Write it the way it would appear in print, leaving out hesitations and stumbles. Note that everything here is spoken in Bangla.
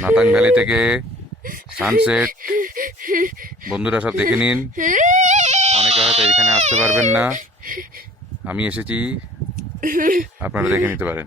নাতাং ভ্যালি থেকে সানসেট বন্ধুরা সব দেখে নিন। অনেকে হয়তো এখানে আসতে পারবেন না, আমি এসেছি, আপনারা দেখে নিতে পারেন।